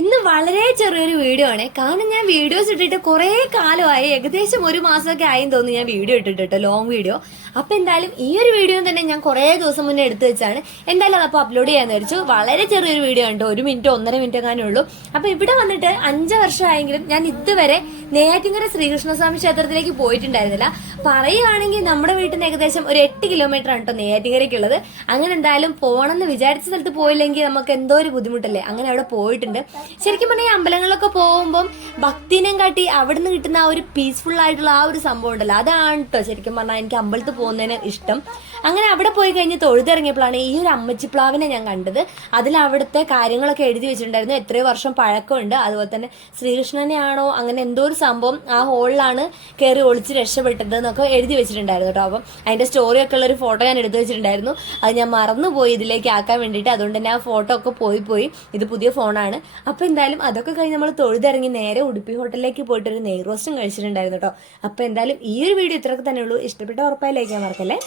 ഇന്ന് വളരെ ചെറിയൊരു വീഡിയോ ആണ്. കാരണം ഞാൻ വീഡിയോസ് ഇട്ടിട്ട് കുറെ കാലമായി, ഏകദേശം ഒരു മാസമൊക്കെ ആയി തോന്നുന്നു ഞാൻ വീഡിയോ ഇട്ടിട്ട്, ലോങ് വീഡിയോ. അപ്പൊ എന്തായാലും ഈ ഒരു വീഡിയോ തന്നെ ഞാൻ കുറെ ദിവസം മുന്നേ എടുത്തു വെച്ചാണ്. എന്തായാലും അതപ്പോൾ അപ്ലോഡ് ചെയ്യാന്ന് വെച്ചു. വളരെ ചെറിയൊരു വീഡിയോ ഉണ്ട്, 1 മിനിറ്റ് 1.5 മിനിറ്റ് എങ്ങാനേ ഉള്ളൂ. അപ്പൊ ഇവിടെ വന്നിട്ട് 5 വർഷമായെങ്കിലും ഞാൻ ഇതുവരെ നെയ്യാറ്റിൻകര ശ്രീകൃഷ്ണസ്വാമി ക്ഷേത്രത്തിലേക്ക് പോയിട്ടുണ്ടായിരുന്നില്ല. പറയുകയാണെങ്കിൽ നമ്മുടെ വീട്ടിൽ നിന്ന് ഏകദേശം ഒരു 8 കിലോമീറ്റർ ആണ് കേട്ടോ നെയ്യാറ്റിൻകരയ്ക്കുള്ളത്. അങ്ങനെ എന്തായാലും പോകണമെന്ന് വിചാരിച്ച സ്ഥലത്ത് പോയില്ലെങ്കിൽ നമുക്ക് എന്തോ ഒരു ബുദ്ധിമുട്ടല്ലേ. അങ്ങനെ അവിടെ പോയിട്ടുണ്ട്. ശരിക്കും പറഞ്ഞാൽ ഈ അമ്പലങ്ങളിലൊക്കെ പോകുമ്പോൾ ഭക്തിനെയും കാട്ടി അവിടുന്ന് കിട്ടുന്ന ആ ഒരു പീസ്ഫുൾ ആയിട്ടുള്ള ആ ഒരു സംഭവം ഉണ്ടല്ലോ, അതാണ് കേട്ടോ ശരിക്കും പറഞ്ഞാൽ എനിക്ക് അമ്പലത്തിൽ പോകുന്നതിന് ഇഷ്ടം. അങ്ങനെ അവിടെ പോയി കഴിഞ്ഞ് തൊഴുതിറങ്ങിയപ്പോഴാണ് ഈ ഒരു അമ്മച്ചിപ്ലാവിനെ ഞാൻ കണ്ടത്. അതിൽ അവിടുത്തെ കാര്യങ്ങളൊക്കെ എഴുതി വെച്ചിട്ടുണ്ടായിരുന്നു, എത്രയോ വർഷം പഴക്കമുണ്ട്. അതുപോലെ തന്നെ ശ്രീകൃഷ്ണനെ ആണോ അങ്ങനെ എന്തോ ഒരു സംഭവം ആ ഹോളിലാണ് കയറി ഒളിച്ച് രക്ഷപ്പെട്ടത് എന്നൊക്കെ എഴുതി വെച്ചിട്ടുണ്ടായിരുന്നു കേട്ടോ. അപ്പം അതിന്റെ സ്റ്റോറിയൊക്കെ ഉള്ള ഒരു ഫോട്ടോ ഞാൻ എടുത്തു വെച്ചിട്ടുണ്ടായിരുന്നു. അത് ഞാൻ മറന്നുപോയി ഇതിലേക്ക് ആക്കാൻ വേണ്ടിയിട്ട്. അതുകൊണ്ട് തന്നെ ആ ഫോട്ടോ ഒക്കെ പോയി. ഇത് പുതിയ ഫോണാണ്. അപ്പൊ എന്തായാലും അതൊക്കെ കഴിഞ്ഞ് നമ്മൾ തൊഴുതിറങ്ങി നേരെ ഉടുപ്പി ഹോട്ടലിലേക്ക് പോയിട്ട് ഒരു നെയ് റോസ്റ്റും കഴിച്ചിട്ടുണ്ടായിരുന്നു കേട്ടോ. അപ്പൊ എന്തായാലും ഈ ഒരു വീഡിയോ ഇത്രയൊക്കെ തന്നെ ഉള്ളൂ. ഇഷ്ടപ്പെട്ട ഉറപ്പായി ലൈക്ക് ചെയ്യാൻ മറക്കല്ലേ.